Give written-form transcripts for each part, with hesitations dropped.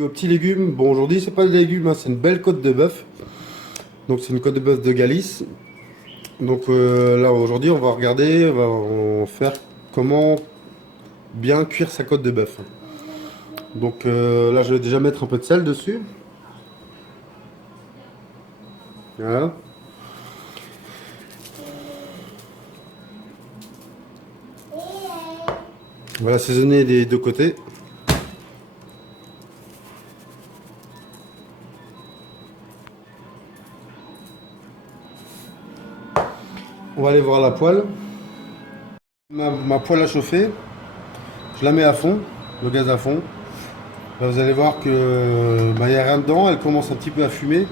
Aux petits légumes, bon aujourd'hui c'est pas des légumes, hein, c'est une belle côte de bœuf. Donc c'est une côte de bœuf de Galice. Donc là aujourd'hui on va regarder, on va faire comment bien cuire sa côte de bœuf. Donc là je vais déjà mettre un peu de sel dessus. Voilà. On va assaisonner des deux côtés. On va aller voir la poêle. Ma poêle à chauffer, je la mets à fond, le gaz à fond. Là vous allez voir que bah, y a rien dedans, elle commence un petit peu à fumer.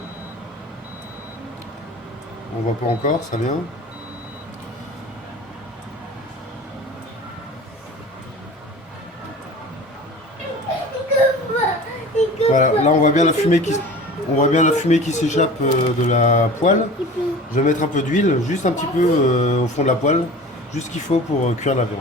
On voit pas encore, ça vient. Voilà, là on voit bien la fumée qui s'échappe de la poêle. Je vais mettre un peu d'huile, juste un petit peu au fond de la poêle, juste ce qu'il faut pour cuire la viande.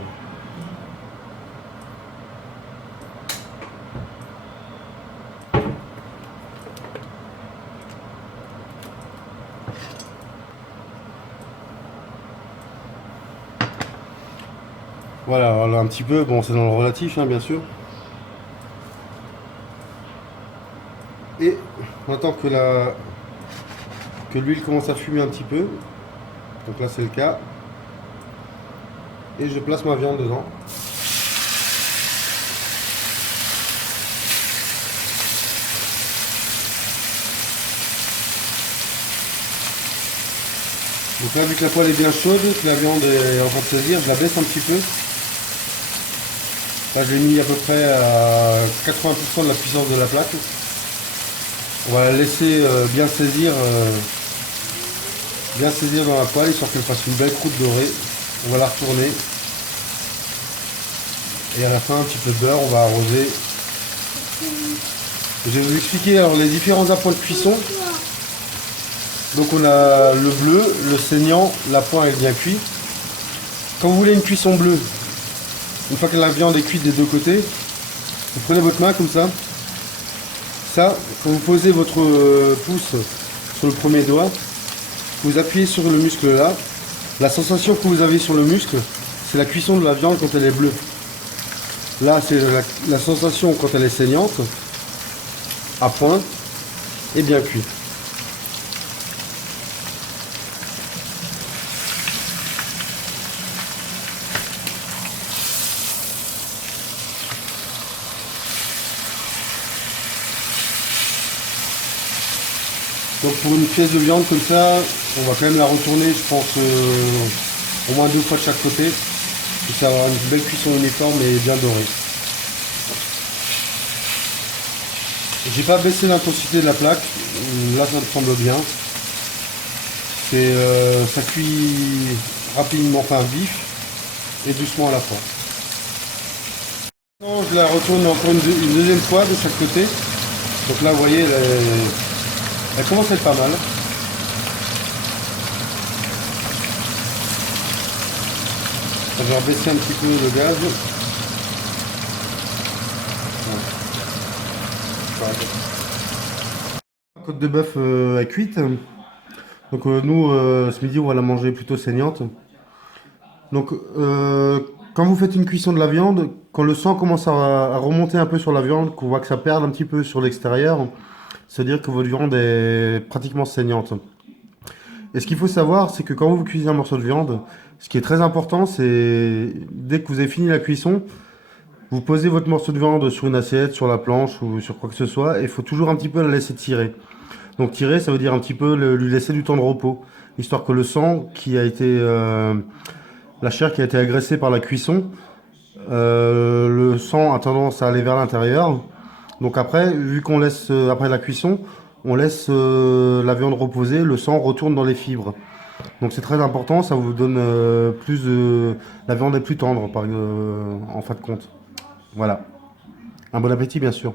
Voilà, alors là un petit peu, bon c'est dans le relatif hein, bien sûr. Et on attend que l'huile commence à fumer un petit peu. Donc là c'est le cas. Et je place ma viande dedans. Donc là vu que la poêle est bien chaude, que la viande est en train de saisir, je la baisse un petit peu. Là j'ai mis à peu près à 80% de la puissance de la plaque. On va la laisser bien saisir dans la poêle, histoire qu'elle fasse une belle croûte dorée. On va la retourner. Et à la fin, un petit peu de beurre, on va arroser. Je vais vous expliquer alors les différents appoints de cuisson. Donc on a le bleu, le saignant, l'appoint est bien cuit. Quand vous voulez une cuisson bleue, une fois que la viande est cuite des deux côtés, vous prenez votre main comme ça. Ça, quand vous posez votre pouce sur le premier doigt, vous appuyez sur le muscle là. La sensation que vous avez sur le muscle, c'est la cuisson de la viande quand elle est bleue. Là, c'est la sensation quand elle est saignante, à point et bien cuite. Donc pour une pièce de viande comme ça, on va quand même la retourner, je pense, au moins 2 fois de chaque côté. Pour ça avoir une belle cuisson uniforme et bien dorée. J'ai pas baissé l'intensité de la plaque, là ça me semble bien. Ça cuit rapidement, enfin vif et doucement à la fois. Maintenant, je la retourne encore une deuxième fois de chaque côté. Donc là vous voyez, elle commence à être pas mal. Je vais rebaisser un petit peu le gaz. La côte de bœuf est cuite. Donc nous, ce midi, on va la manger plutôt saignante. Donc quand vous faites une cuisson de la viande, quand le sang commence à remonter un peu sur la viande, qu'on voit que ça perd un petit peu sur l'extérieur, c'est-à-dire que votre viande est pratiquement saignante. Et ce qu'il faut savoir, c'est que quand vous cuisez un morceau de viande, ce qui est très important, c'est dès que vous avez fini la cuisson, vous posez votre morceau de viande sur une assiette, sur la planche ou sur quoi que ce soit, et il faut toujours un petit peu la laisser tirer. Donc tirer, ça veut dire un petit peu lui laisser du temps de repos, histoire que le sang qui a été, la chair qui a été agressée par la cuisson, le sang a tendance à aller vers l'intérieur. Donc après, vu qu'on laisse après la cuisson, on laisse la viande reposer, le sang retourne dans les fibres. Donc c'est très important, ça vous donne plus de... La viande est plus tendre en fin de compte. Voilà. Un bon appétit bien sûr.